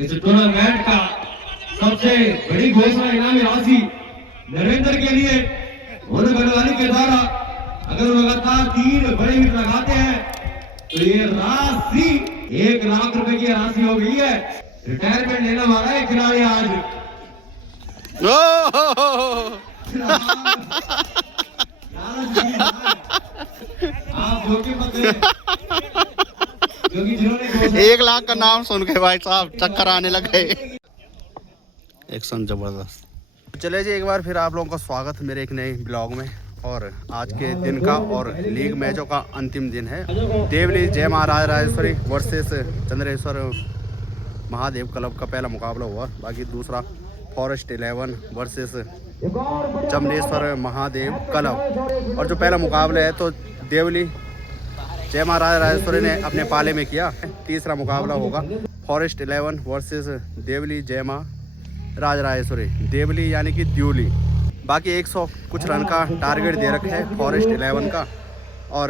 इस टूर्नामेंट का सबसे बड़ी घोषणा इनामी राशि नरेंद्र के लिए होने वाली के द्वारा अगर लगातार 3 बड़े हिट लगाते हैं तो ये राशि 1 लाख रुपए की राशि हो गई है। रिटायरमेंट लेने वाला है खिलाड़ी आज। आप जोखिम मत लें, क्योंकि जिन्होंने 1 लाख का नाम सुन के भाई साहब चक्कर आने लगे। एक्शन जबरदस्त। चले जी, एक बार फिर आप लोगों का स्वागत मेरे एक नए ब्लॉग में। और आज के दिन का और लीग मैचों का अंतिम दिन है। देवली जय महाराज राजेश्वरी वर्सेस चंद्रेश्वर महादेव क्लब का पहला मुकाबला हुआ। बाकी दूसरा forest 11 versus Chandreshwar Mahadev club. और जो पहला मुकाबला है तो देवली जय महाराज राजेश्वरी ने अपने पाले में किया। तीसरा मुकाबला होगा फॉरेस्ट 11 वर्सेस देवली जय महाराज राजेश्वरी, देवली यानी कि द्यूली। बाकी 100 कुछ रन का टारगेट दे रखा है फॉरेस्ट 11 का। और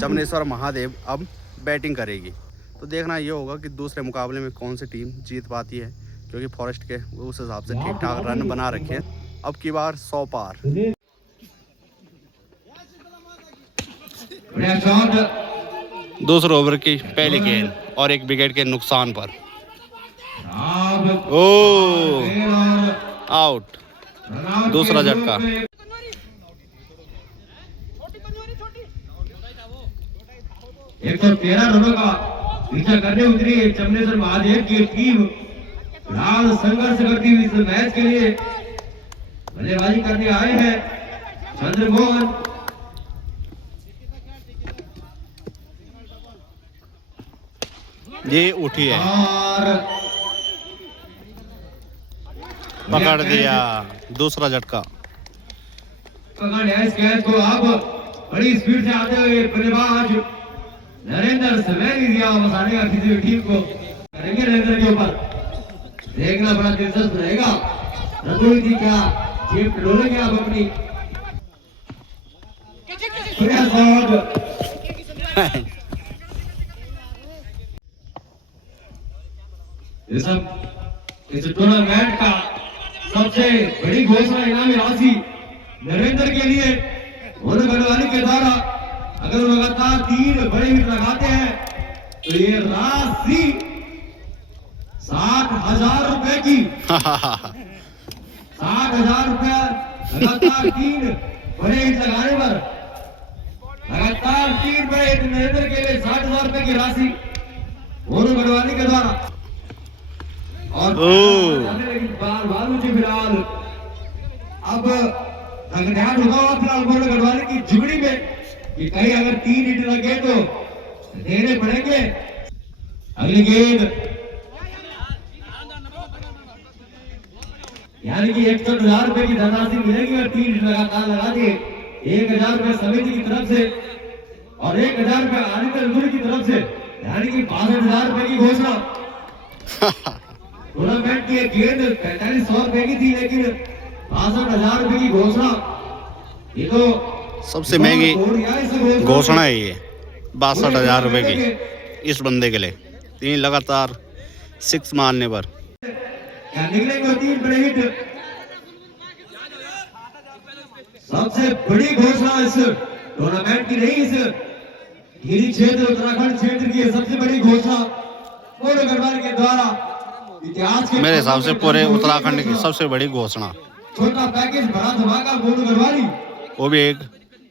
चमनेश्वर महादेव अब बैटिंग करेगी। तो देखना ये होगा कि दूसरे मुकाबले में कौन सी टीम जीत पाती है, क्योंकि फॉरेस्ट के उस हिसाब से ठीक ठाक रन बना रखे हैं। अब की बार 100 पार। दूसरे ओवर की पहली गेंद और एक विकेट के नुकसान पर आउट। दूसरा झटका। 113 रनों का पीछा करने उतरी चमनेश्वर महादेव की टीम। फिलहाल संघर्ष करती हुई इस मैच के लिए बल्लेबाजी करने आए हैं चंद्रमोहन। ये उठी है और पकड़ दिया। दूसरा झटका। पकड़ इस कैच को अब बड़ी स्पीड से आते हुए बल्लेबाज नरेंद्र सवेरी दिया मसाने का किसी भी टीम को करेंगे। नरेंद्र के ऊपर देखना बड़ा दिलचस्प रहेगा। रतुल जी क्या जेब डोलेंगे आप अपनी। इस टूर्नामेंट का सबसे बड़ी घोषणा इनामी राशि नरेंद्र के लिए होने वाली के द्वारा अगर लगातार 3 बड़े हिट लगाते हैं तो ये राशि 60,000 रुपए की 60,000 रुपया लगातार 3 बड़े हिट लगाने पर लगातार 3 बड़े हिट नरेंद्र के लिए 60,000 रुपए की राशि होने वाली के द्वारा। और फिलहाल अब ध्यान होगा फिलहाल बोर्ड गढ़वाली की जुगड़ी में कि कहीं अगर 3 हिट लगे तो देने पड़ेंगे। अगली गेंद यानी कि 61,000 रुपए की धनराशि मिलेगी और 3 हिट लगातार लगा दिए। 1,000 रुपए समिति की तरफ से और 1,000 रुपए आदित्य रंधुरी की तरफ से, यानी कि 65,000 रुपए की घोषणा। टूर्नामेंट की गेंद 4500 रुपए की थी, लेकिन 65,000 रुपए की घोषणा। ये तो सबसे महंगी घोषणा है ये। 62,000 रुपए की इस बंदे के लिए। 3 लगातार 6 मारने पर निकलेंगे 3 बड़े हिट। सबसे बड़ी घोषणा इस टूर्नामेंट की नहीं, इस गिरी क्षेत्र उत्तराखंड क्षेत्र की सबसे बड़ी घोषणा पूरे गढ़वाल के द्वारा इतिहास के मेरे हिसाब से पूरे उत्तराखंड की सबसे बड़ी घोषणा। छोटा पैकेज बड़ा धमाका बोर्ड गढ़वाली, वो भी एक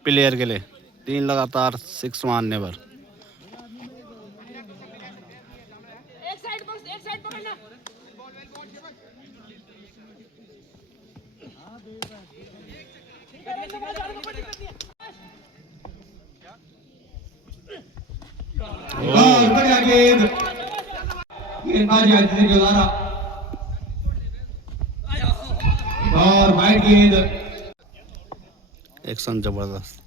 प्लेयर के लिए। 3 लगातार 6 मारने पर बढ़िया गेंद गेंदबाजी आदित्य के द्वारा और वाइड गेंद। एक्शन जबरदस्त।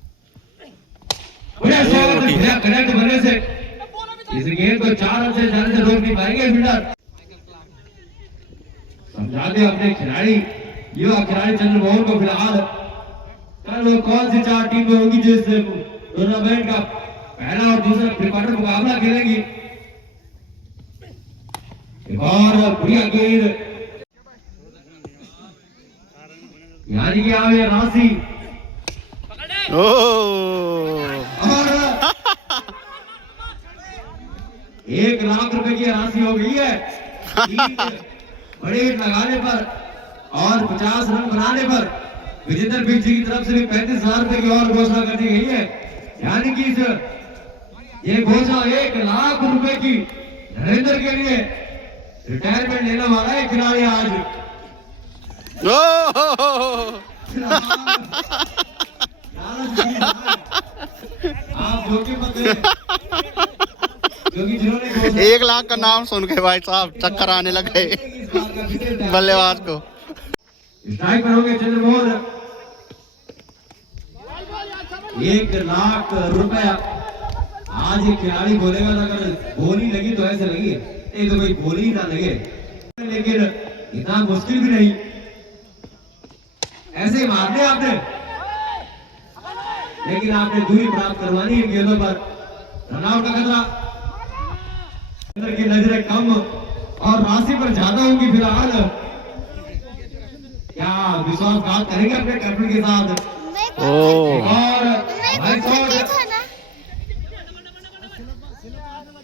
बढ़िया कनेक्ट बनने से इस गेंद को 4 रन से जाने से रोक नहीं पाएंगे फील्डर। समझा दे अपने खिलाड़ी, युवा खिलाड़ी चंद्रमोहन को। फिलहाल कल वो कौन सी 4 टीमें होंगी जो इस टूर्नामेंट का पहला और दूसरा प्री क्वार्टर मुकाबला खेलेगी। एक और बढ़िया गेंद, यानी कि आगे राशि ओ और 1 लाख रुपए की राशि हो गई है। 3 बड़े हिट लगाने पर और 50 रन बनाने पर विजेंद्र बिग जी की तरफ से भी 35,000 रुपए की और घोषणा कर दी गई है। यानी कि ये घोषणा 1 लाख रुपए की नरेंद्र के लिए रिटायरमेंट लेने वाला है खिलाड़ी आज। आप जोखिम मत लें, क्योंकि जिन्होंने 1 लाख का नाम सुन के भाई साहब चक्कर आने लगे बल्लेबाज को। स्ट्राइक पर होंगे चंद्रमोहन। 1 लाख रुपया आज ये खिलाड़ी बोलेगा, अगर गोली लगी तो ऐसे लगी, नहीं तो कोई गोली ही ना लगे, लेकिन इतना मुश्किल भी नहीं, ऐसे ही मारने आपने, लेकिन आपने दूरी प्राप्त करवानी है गेंदों पर। रनआउट का खतरा, की नजरें कम और राशि पर ज्यादा होगी फिलहाल। क्या विश्वासघात करेंगे अपने कैप्टन के साथ?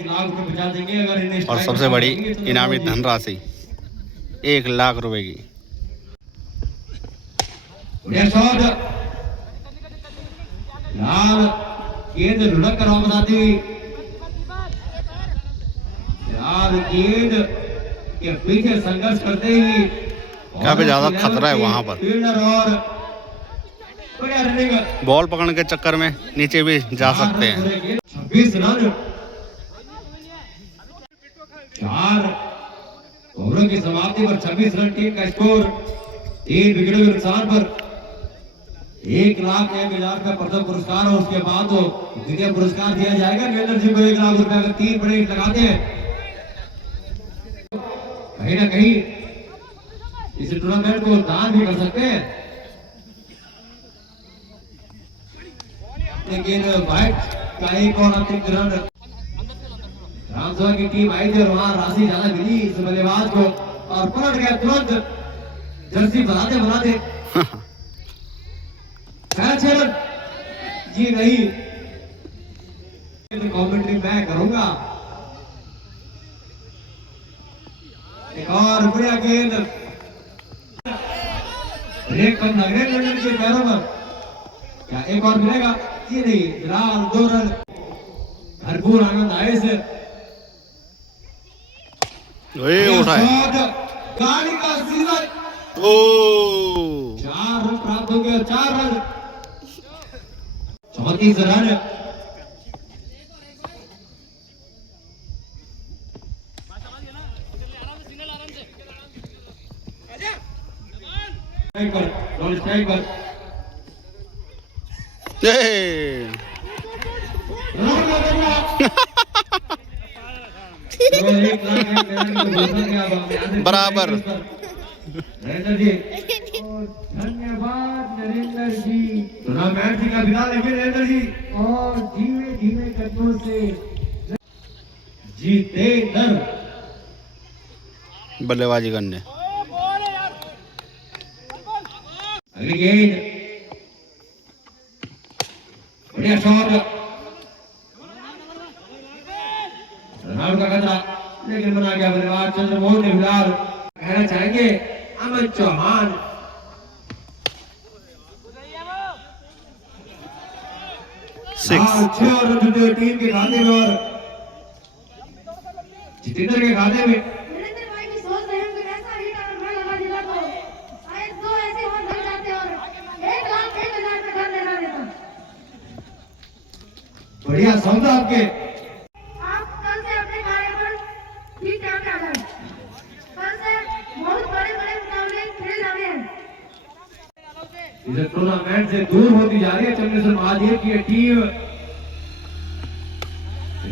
और बचा देंगे अगर इन्हें। और सबसे बड़ी इनामी धनराशि 1 लाख रुपए की। लाल गेंद लुढ़क कर वापस आती हुई, लाल गेंद के पीछे संघर्ष करते हुए काफी ज्यादा खतरा है वहां पर। फील्डर और बढ़िया रनिंग, बॉल पकड़ने के चक्कर में नीचे भी जा सकते हैं। 26 रन 4 ओवरों की समाप्ति पर 26 रन टीम का स्कोर। 3 विकेटों के नुकसान पर 1,01,000 का प्रथम पुरस्कार और उसके बाद तो द्वितीय पुरस्कार दिया जाएगा नरेंद्र जी को 1 लाख रुपए अगर 3 बड़े हिट लगाते हैं। कहीं ना कहीं इस टूर्नामेंट को दान भी कर सकते हैं, लेकिन वाइट का एक और अतिरिक्त रन रामसभा की टीम आई थी और वहां राशि ज्यादा मिली इस बल्लेबाज को और पलट गया तुरंत जर्सी बनाते बनाते। 6 रन जी नहीं, कमेंट्री मैं करूंगा। एक और बढ़िया गेंद, ब्रेक पर लग रहे लंदन के पैरों पर, क्या एक और मिलेगा? जी नहीं, फिलहाल 2 रन। भरपूर आनंद आए से गाड़ी का सीधा 4 रन प्राप्त हो गए। 4 रन 34 रन। स्ट्राइक पर बराबर। नरेंद्र जी, धन्यवाद नरेंद्र जी। टूर्नामेंट जी का विदा लेंगे नरेंद्र जी और धीमे धीमे कदमों से जीतेंद्र बल्लेबाजी करने। अगली गेंद, बढ़िया शॉट, रनआउट का खतरा, लेकिन बना गया बल्लेबाज चंद्रमोहन ने। फिलहाल कहना चाहेंगे अमन चौहान। 6 रन जुटे टीम के खाते में और जितेंद्र के खाते में। बढ़िया सौदा आपके। आप कल से अपने कार्य पर ठीक ध्यान रखें। कल से बहुत बड़े-बड़े मुकाबले खेले जाने हैं। इस टूर्नामेंट से दूर होती जा रही है चंद्रशेखर महादेव की टीम।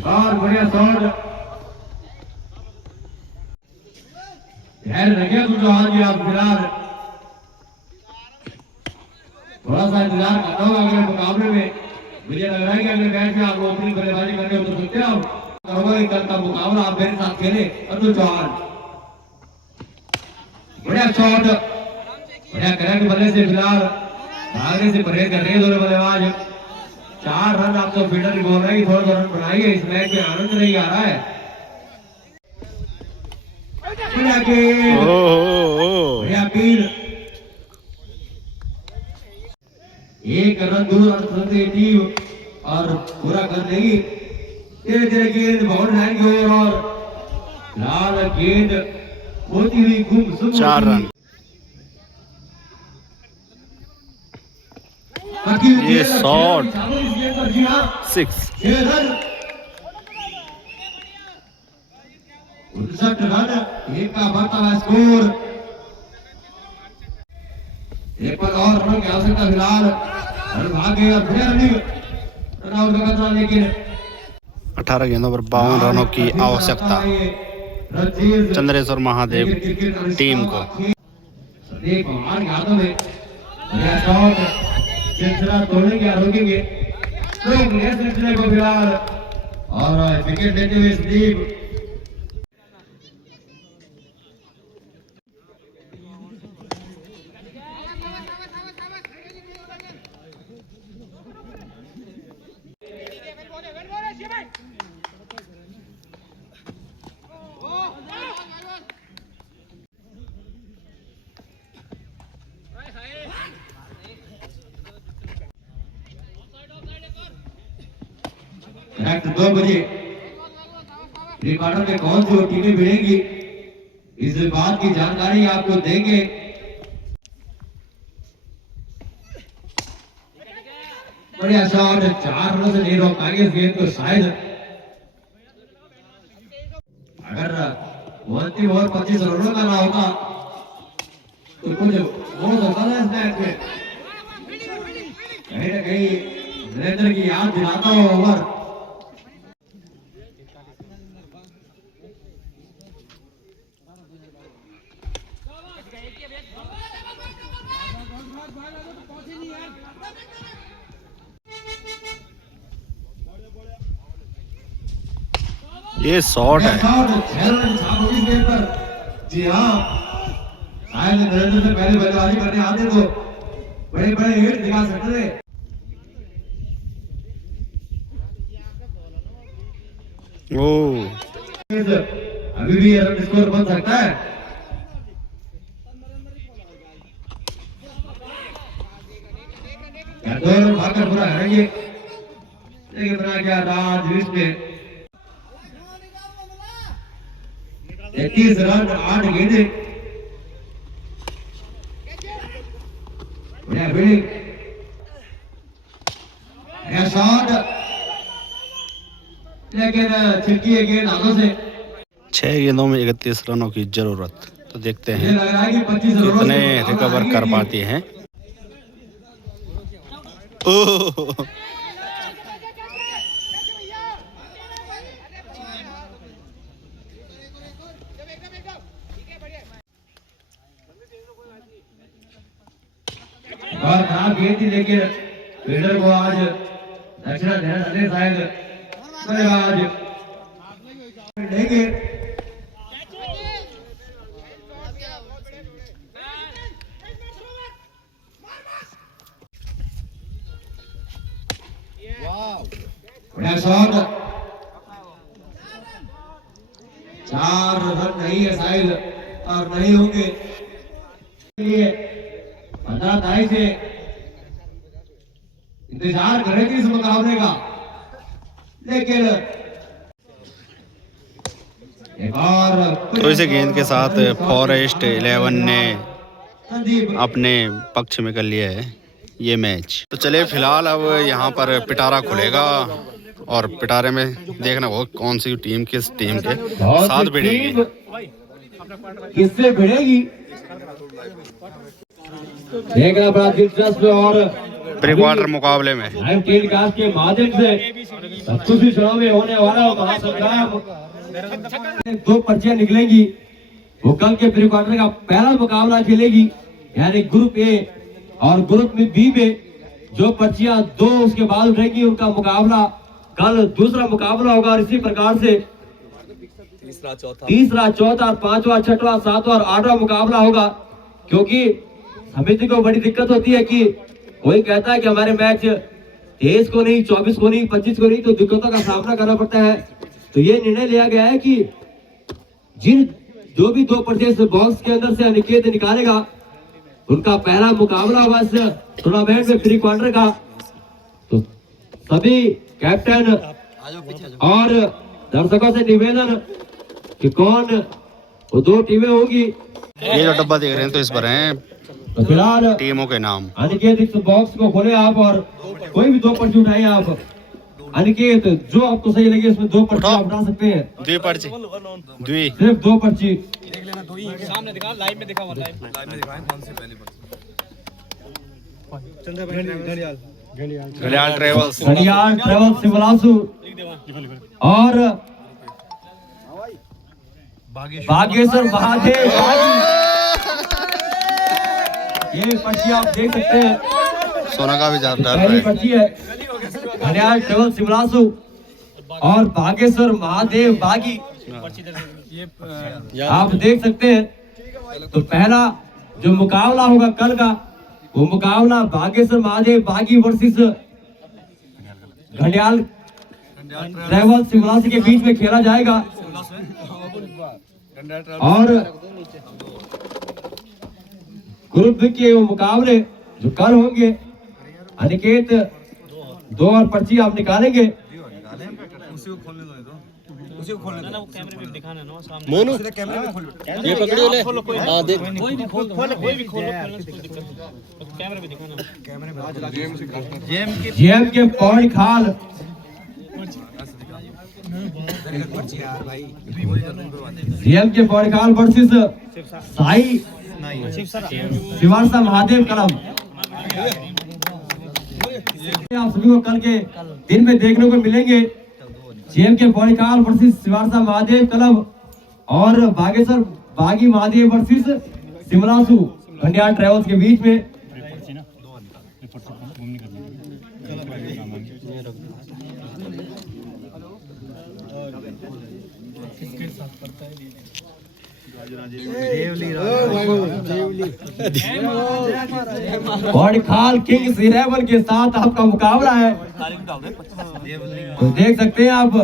और बढ़िया शॉट, ध्यान रखिए तो चौहान जी आप फिलहाल थोड़ा सा इंतजार करना होगा अगले मुकाबले में। मुझे लग रहा है कि अगले मैच में आप ओपनिंग बल्लेबाजी करने उतर सकते हैं। आप कहोगे कल का मुकाबला आप मेरे साथ खेले अतुल चौहान। बढ़िया शॉट, बढ़िया करेक्ट बल्ले से फिलहाल आगे से परहेज कर रहे हैं दोनों बल्लेबाज। 4 रन आपको फील्डर बोल रहे हैं, थोड़ा रन बनाइए, इस मैच में आनंद नहीं आ रहा है। बढ़िया गेंद, बढ़िया गेंद, 1 रन दूर रन टीम और पूरा कर देगी। धीरे धीरे गेंद बाउंड्री लाइन की ओर और लाल गेंद होती हुई गुम 4 रन। ये शॉट 6। 59 रन, एक का बढ़ता हुआ स्कोर। एक पर और रनों की आवश्यकता फिलहाल, और भागे और बढ़िया रनिंग, रन आउट का खतरा, लेकिन 18 गेंदों पर 52 रनों की आवश्यकता चंद्रेश्वर महादेव टीम को। संदीप पवार के हाथों में बढ़िया शॉट, सिलसिला तोड़ेंगे या रोकेंगे, रोक लिया सिलसिले को फिलहाल, और विकेट लेते हुए संदीप। करेक्ट 2 बजे प्री क्वार्टर में कौन सी टीमें भिड़ेंगी, इस बात की जानकारी आपको देंगे। बढ़िया शॉट, 4 रनों से नहीं रोक पाएंगे इस गेंद को शायद। अगर अंतिम ओवर 25 रनों का ना होता तो कुछ बहुत होता था इस मैच में। कहीं ना कहीं नरेंद्र की याद दिलाता हुआ ओवर। ये शॉट है। जी हाँ, शायद नरेंद्र से पहले बल्लेबाजी करने आते तो बड़े बड़े हिट दिखा सकते थे। ओ, अभी भी रन स्कोर बन सकता है। क्या 2 रन भागकर पूरा करेंगे, लेकिन बना क्या राज में 31 रन 8 गेंदे। बढ़िया फील्डिंग, बढ़िया शॉट, लेकिन छिटकी है गेंद हाथों से। 6 गेंदों में 31 रनों की जरूरत, तो देखते ये हैं लग रहा है कि 25 रनों कितने से रिकवर कर पाती हैं। ओह, और खराब गेंद थी, लेकिन फील्डर को आज दक्षिणा देना चाहिए शायद। बल्लेबाज लेंगे, बढ़िया शॉट, 4 रन नहीं है शायद, और नहीं होंगे। 15 तारीख से इंतजार कर रहे थे इस मुकाबले का, लेकिन एक और तो इसी गेंद के साथ फॉरेस्ट 11 ने संदीप अपने पक्ष में कर लिया है ये मैच। तो चलिए फिलहाल अब यहाँ पर पिटारा खुलेगा और पिटारे में देखना होगा कौन सी टीम किस टीम के साथ भिड़ेगी, किससे भिड़ेगी, देखना बड़ा दिलचस्प। और प्री क्वार्टर मुकाबले में लाइव टेलीकास्ट के माध्यम से कुछ ही क्षणों में होने वाला महासंग्राम। 2 पर्चियां निकलेंगी, वो कल के प्री क्वार्टर का पहला मुकाबला खेलेगी, यानी ग्रुप ए, और ग्रुप में बी में जो पर्चियां 2 उसके बाद उठेगी उनका मुकाबला कल दूसरा मुकाबला होगा। और इसी प्रकार से तीसरा, चौथा, पांचवा, छठवां, सातवां और आठवां मुकाबला होगा। क्योंकि समिति को बड़ी दिक्कत होती है कि कोई कहता है कि हमारे मैच 23 को नहीं, 24 को नहीं, 25 को नहीं, तो दिक्कतों का सामना करना पड़ता है। तो ये निर्णय लिया गया है कि जो भी 2% बॉक्स के अंदर से अनिकेत निकालेगा उनका पहला मुकाबला होगा इस टूर्नामेंट में प्री क्वार्टर का। तो सभी कैप्टन और दर्शकों से निवेदन कि कौन वो 2 टीमें होगी। ये जो डब्बा देख रहे हैं तो इस पर हैं तो फिलहाल टीमों के नाम। अनिकेत इस बॉक्स को खोले आप और कोई भी 2 पर्ची उठाए आप। अनिकेत जो आपको सही लगे उसमें 2 पर्ची आप उठा सकते हैं। 2 पर्ची, सिर्फ 2 पर्ची। सामने दिखा, लाइव में दिखा, लाइव में दिखाएं कौन सी पहली पर्ची। घड़ियाल ट्रेवल्स सिमलासु और बागेश्वर महादेव। ये पर्ची आप देख सकते हैं, सोना का भी ज्यादा पहली पर्ची है। घड़ियाल ट्रेवल सिमलासु और बागेश्वर महादेव बागी, आप देख सकते हैं। तो पहला जो मुकाबला होगा कल का, वो मुकाबला बागेश्वर महादेव बागी वर्सेस घड़ियाल ट्रेवल सिमलासु के बीच में खेला जाएगा। और ग्रुप बी के वो मुकाबले जो कल होंगे, अनिकेत 2 और पर्ची आप निकालेंगे। मोनू ये पकड़ो ले। हाँ देख, कोई भी खोल, कोई भी खोलो, कैमरे पे दिखाना। जेएम के पौड़ी खाल जेएम के पौड़ी खाल वर्सेस साई शिवारसा महादेव कलम। आप सभी को कल के दिन में देखने को मिलेंगे। जेएम के पौड़ी खाल वर्सेस शिवारसा महादेव कलम और बागेश्वर बागी महादेव वर्सेस सिमलासु घड़ियाल ट्रेवल्स के बीच में। पौड़ी खाल किंग्स 11 के साथ आपका मुकाबला है, तो देख सकते हैं आप।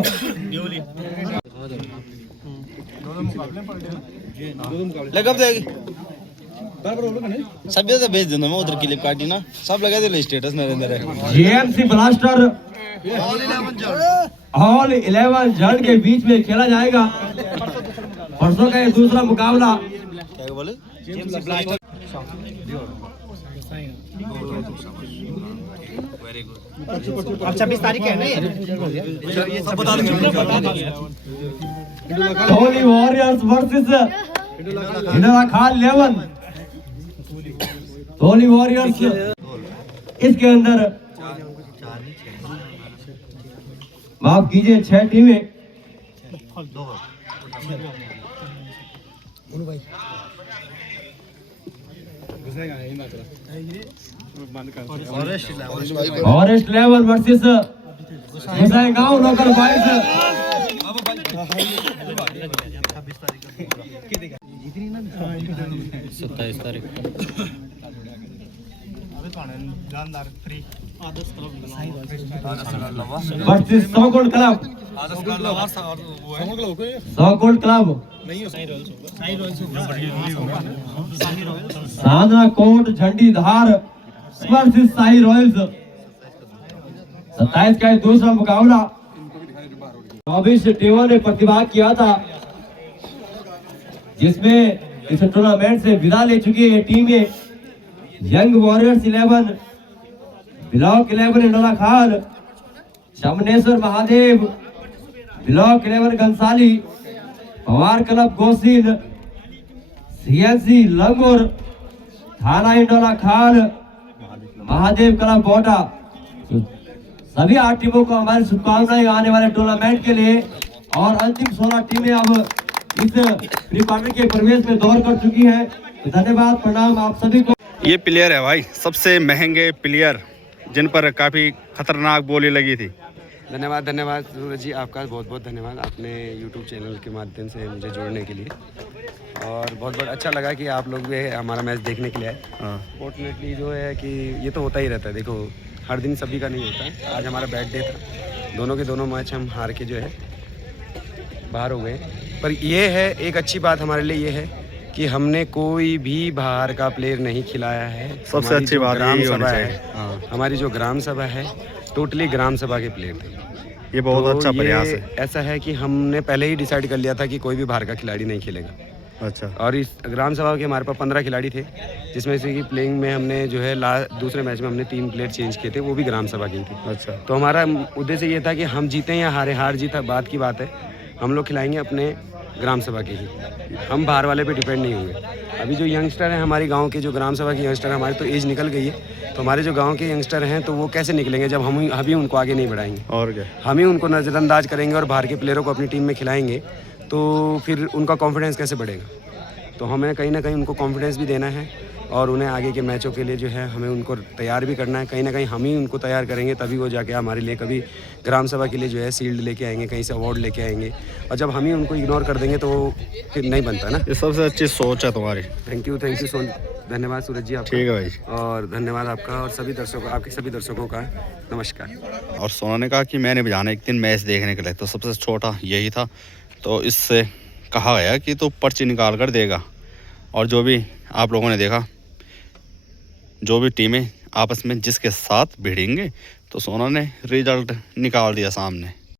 लगा देगी सब तो भेज देना, मैं उधर क्लिप काटी ना, सब लगा दे स्टेटस नरेंद्र है। जेएमसी ब्लास्टर ऑल 11 जल्द के बीच में खेला जाएगा। परसों का ये दूसरा मुकाबला। क्या बोले? अब 26 तारीख है ना ये धोनी वॉरियर्स वर्सेस हिंदवा खाल 11। धोनी वॉरियर्स इसके अंदर माफ कीजिए 6 टीमें। फॉरेस्ट 11 वर्सेस गांव लोकल बॉयज। 27 तारीख वर्सेस सौगुंड क्लब। सौगुंड क्लब साधना कोट झंडी धार वर्सेस साई रॉयल्स। 27 का दूसरा मुकाबला। 24 टीमों ने प्रतिभाग किया था, जिसमें इस टूर्नामेंट से विदा ले चुकी है टीमें young warriors 11, block 11 Indola Khal, Shamneshwar Mahadev, block 11 Ghansali, Pawar club Gosin, CNC Langur, थाना इंडोला खाल, महादेव क्लब बोटा। सभी 8 टीमों को हमारी शुभकामनाएं आने वाले टूर्नामेंट के लिए। और अंतिम 16 टीमें अब इस प्री क्वार्टर के प्रवेश में दौड़ कर चुकी हैं। धन्यवाद, प्रणाम आप सभी को। ये प्लेयर है भाई, सबसे महंगे प्लेयर जिन पर काफ़ी खतरनाक बोली लगी थी। धन्यवाद सूरज जी, आपका बहुत बहुत धन्यवाद आपने यूट्यूब चैनल के माध्यम से मुझे जोड़ने के लिए। और बहुत बहुत अच्छा लगा कि आप लोग भी हमारा मैच देखने के लिए आए। फॉर्चुनेटली जो है कि ये तो होता ही रहता है, देखो हर दिन सभी का नहीं होता है। आज हमारा बैड डे था, दोनों के दोनों मैच हम हार के जो है बाहर हो गए। पर ये है एक अच्छी बात हमारे लिए, ये है कि हमने कोई भी बाहर का प्लेयर नहीं खिलाया है। सबसे अच्छी बात ग्राम यही होनी सभा चाहिए। है, हमारी जो ग्राम सभा है टोटली ग्राम सभा के प्लेयर थे। ये बहुत तो अच्छा प्रयास ये है। ऐसा है कि हमने पहले ही डिसाइड कर लिया था कि कोई भी बाहर का खिलाड़ी नहीं खेलेगा। अच्छा, और इस ग्राम सभा के हमारे पास 15 खिलाड़ी थे, जिसमें से कि प्लेइंग में हमने जो है दूसरे मैच में हमने 3 प्लेयर चेंज किए थे, वो भी ग्राम सभा के ही थे। अच्छा, तो हमारा उद्देश्य ये था कि हम जीतें या हारे, हार जीत बात की बात है, हम लोग खिलाएंगे अपने ग्राम सभा के ही, हम बाहर वाले पे डिपेंड नहीं होंगे। अभी जो यंगस्टर हैं हमारे गांव के, जो ग्राम सभा के यंगस्टर हैं, हमारी तो एज निकल गई है, तो हमारे जो गांव के यंगस्टर हैं तो वो कैसे निकलेंगे जब हम अभी उनको आगे नहीं बढ़ाएंगे। और क्या, हम ही उनको नज़रअंदाज करेंगे और बाहर के प्लेयरों को अपनी टीम में खिलाएंगे तो फिर उनका कॉन्फिडेंस कैसे बढ़ेगा। तो हमें कहीं ना कहीं उनको कॉन्फिडेंस भी देना है और उन्हें आगे के मैचों के लिए जो है हमें उनको तैयार भी करना है। कहीं ना कहीं हम ही उनको तैयार करेंगे, तभी वो जाके हमारे लिए कभी ग्राम सभा के लिए जो है शील्ड लेके आएंगे, कहीं से अवार्ड लेके आएंगे। और जब हम ही उनको इग्नोर कर देंगे तो फिर नहीं बनता ना। ये सबसे अच्छी सोच है तुम्हारी। थैंक यू सो धन्यवाद सूरज जी आपका। ठीक है भाई। और धन्यवाद आपका और सभी दर्शकों, आपके सभी दर्शकों का नमस्कार। और सोना ने कहा कि मैंने भी जाना एक दिन मैच देखने के लिए, तो सबसे छोटा यही था। तो इससे कहा गया कि तो पर्ची निकाल कर देगा, और जो भी आप लोगों ने देखा, जो भी टीमें आपस में जिसके साथ भिड़ेंगे तो सोना ने रिजल्ट निकाल दिया सामने।